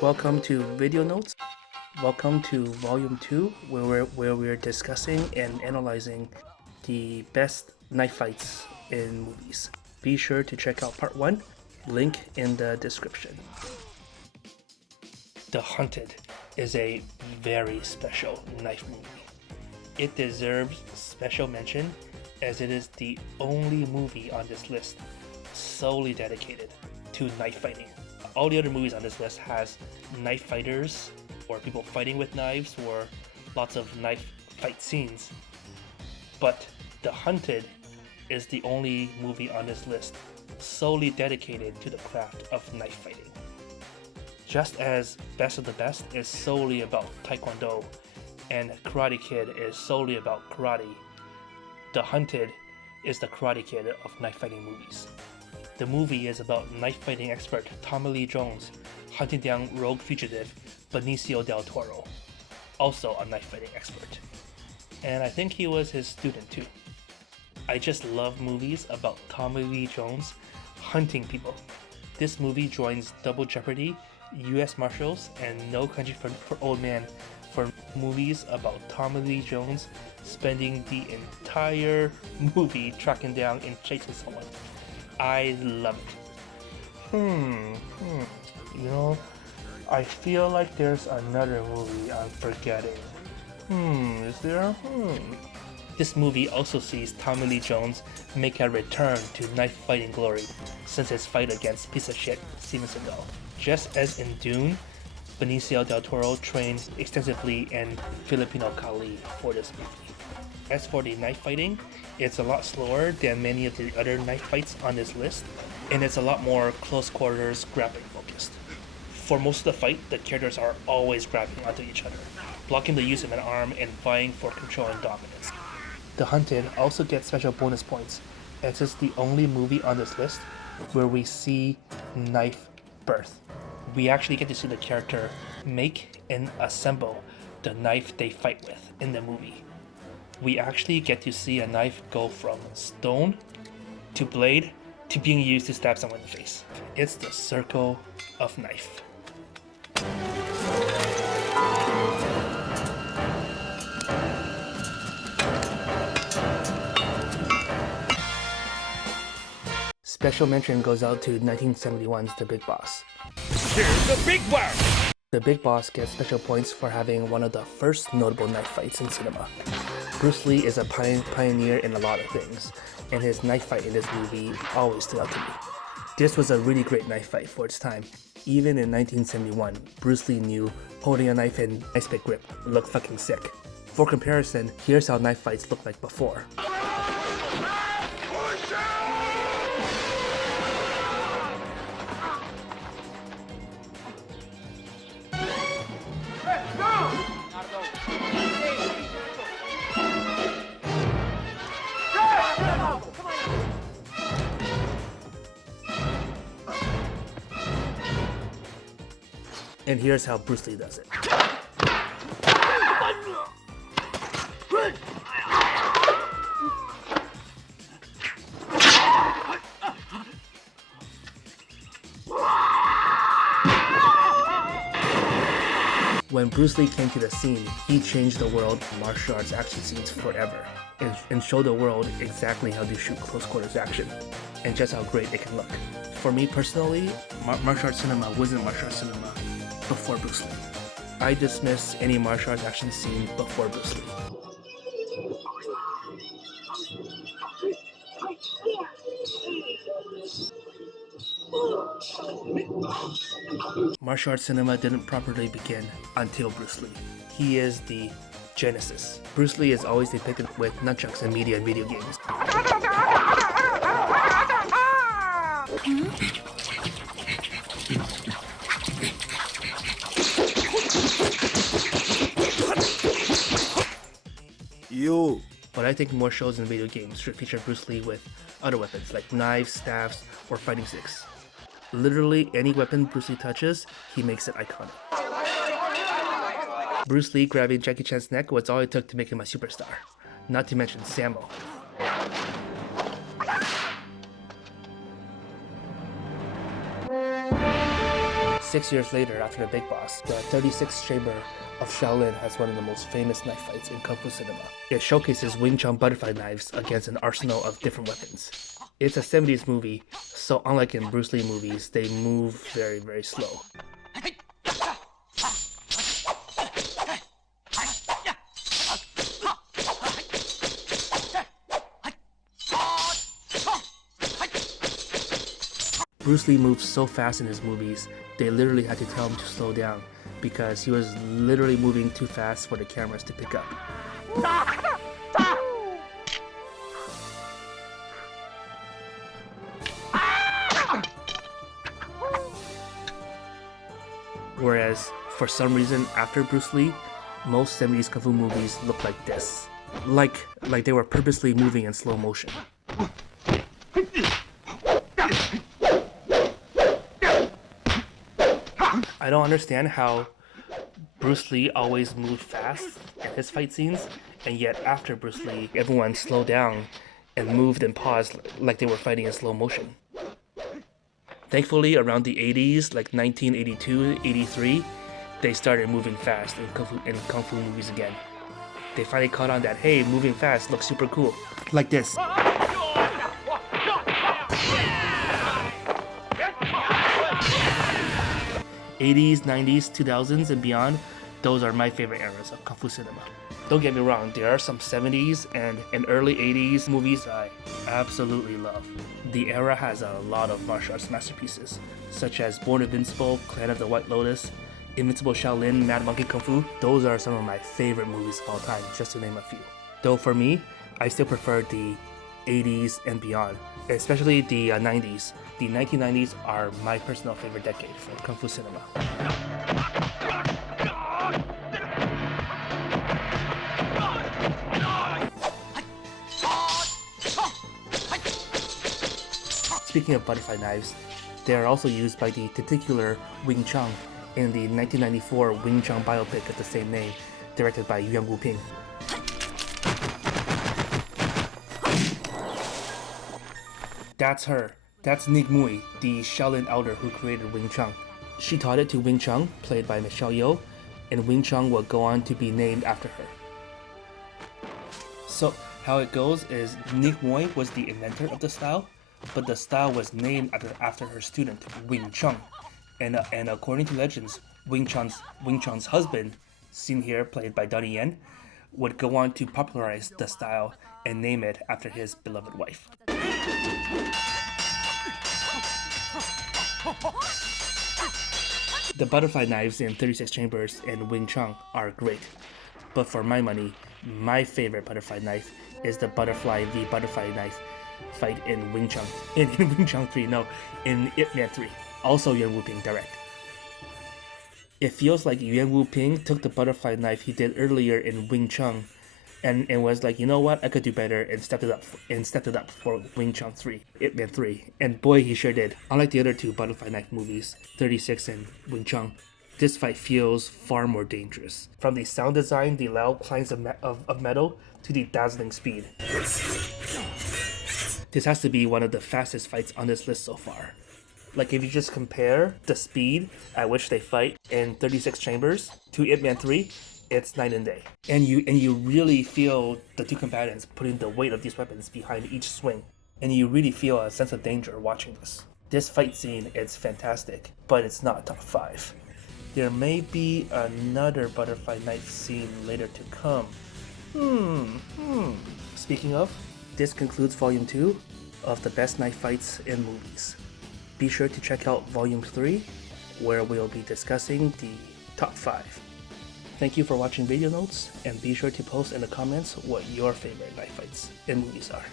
Welcome to Video Notes. Welcome to Volume 2, where we're discussing and analyzing the best knife fights in movies. Be sure to check out Part 1, link in the description. The Hunted is a very special knife movie. It deserves special mention as it is the only movie on this list solely dedicated to knife fighting. All the other movies on this list has knife fighters or people fighting with knives or lots of knife fight scenes. But The Hunted is the only movie on this list solely dedicated to the craft of knife fighting. Just as Best of the Best is solely about Taekwondo and Karate Kid is solely about karate, The Hunted is the Karate Kid of knife fighting movies. The movie is about knife fighting expert Tommy Lee Jones hunting down rogue fugitive Benicio del Toro, also a knife fighting expert. And I think he was his student too. I just love movies about Tommy Lee Jones hunting people. This movie joins Double Jeopardy, US Marshals, and No Country for Old Men for movies about Tommy Lee Jones spending the entire movie tracking down and chasing someone. I love it. You know, I feel like there's another movie I'm forgetting. Is there? This movie also sees Tommy Lee Jones make a return to knife fighting glory since his fight against piece of shit Steven Seagal. Just as in Dune, Benicio del Toro trained extensively in Filipino Kali for this movie. As for the knife fighting, it's a lot slower than many of the other knife fights on this list, and it's a lot more close quarters grappling focused. For most of the fight, the characters are always grabbing onto each other, blocking the use of an arm and vying for control and dominance. The Hunted also gets special bonus points, as it's the only movie on this list where we see knife birth. We actually get to see the character make and assemble the knife they fight with in the movie. We actually get to see a knife go from stone to blade to being used to stab someone in the face. It's the circle of knife. Special mention goes out to 1971's The Big Boss. Here's the big boss! The Big Boss gets special points for having one of the first notable knife fights in cinema. Bruce Lee is a pioneer in a lot of things, and his knife fight in this movie always stood out to me. This was a really great knife fight for its time. Even in 1971, Bruce Lee knew holding a knife in ice pick grip looked fucking sick. For comparison, here's how knife fights looked like before. And here's how Bruce Lee does it. When Bruce Lee came to the scene, he changed the world of martial arts action scenes forever and showed the world exactly how to shoot close quarters action and just how great it can look. For me personally, martial arts cinema wasn't martial arts cinema before Bruce Lee. I dismiss any martial arts action scene before Bruce Lee. Martial arts cinema didn't properly begin until Bruce Lee. He is the genesis. Bruce Lee is always depicted with nunchucks in media and video games. But I think more shows and video games should feature Bruce Lee with other weapons like knives, staffs, or fighting sticks. Literally any weapon Bruce Lee touches, he makes it iconic. Bruce Lee grabbing Jackie Chan's neck was all it took to make him a superstar, not to mention Sammo. 6 years later, after the Big Boss, the 36th Chamber of Shaolin has one of the most famous knife fights in Kung Fu cinema. It showcases Wing Chun butterfly knives against an arsenal of different weapons. It's a 70s movie, so unlike in Bruce Lee movies, they move very, very slow. Bruce Lee moves so fast in his movies, they literally had to tell him to slow down because he was literally moving too fast for the cameras to pick up. Whereas, for some reason, after Bruce Lee, most 70s Kung Fu movies look like this. Like they were purposely moving in slow motion. I don't understand how Bruce Lee always moved fast in his fight scenes, and yet after Bruce Lee, everyone slowed down and moved and paused like they were fighting in slow motion. Thankfully, around the 80s, like 1982, 83, they started moving fast in Kung Fu movies again. They finally caught on that, hey, moving fast looks super cool. Like this. 80s, 90s, 2000s, and beyond, those are my favorite eras of Kung Fu cinema. Don't get me wrong, there are some 70s and early 80s movies I absolutely love. The era has a lot of martial arts masterpieces, such as Born Invincible, Clan of the White Lotus, Invincible Shaolin, Mad Monkey Kung Fu. Those are some of my favorite movies of all time, just to name a few. Though for me, I still prefer the 80s and beyond, especially the 90s. The 1990s are my personal favorite decade for Kung Fu cinema. Speaking of butterfly knives, they are also used by the titular Wing Chun in the 1994 Wing Chun biopic of the same name, directed by Yuan Wuping. That's her. That's Nick Mui, the Shaolin elder who created Wing Chun. She taught it to Wing Chun, played by Michelle Yeoh, and Wing Chun will go on to be named after her. So, how it goes is Nick Mui was the inventor of the style, but the style was named after her student, Wing Chun. And according to legends, Wing Chun's husband, seen here played by Donnie Yen, would go on to popularize the style and name it after his beloved wife. The butterfly knives in 36 Chambers and Wing Chun are great, but for my money, my favorite butterfly knife is the butterfly v butterfly knife fight in Wing Chun. In Wing Chun 3, no, in Ip Man 3. Also Yuan Wuping direct. It feels like Yuan Wuping took the butterfly knife he did earlier in Wing Chun and was like, you know what, I could do better, and stepped it up for Wing Chun 3, Ip Man 3. And boy, he sure did. Unlike the other two butterfly knife movies, 36 and Wing Chun, this fight feels far more dangerous. From the sound design, the loud clangs of metal, to the dazzling speed. This has to be one of the fastest fights on this list so far. Like, if you just compare the speed at which they fight in 36 Chambers to Ip Man 3, it's night and day. And you really feel the two combatants putting the weight of these weapons behind each swing. And you really feel a sense of danger watching this. This fight scene is fantastic, but it's not top 5. There may be another butterfly knife scene later to come. Speaking of, this concludes Volume 2 of the best knife fights in movies. Be sure to check out Volume 3, where we'll be discussing the top 5. Thank you for watching video notes, and be sure to post in the comments what your favorite knife fights in movies are.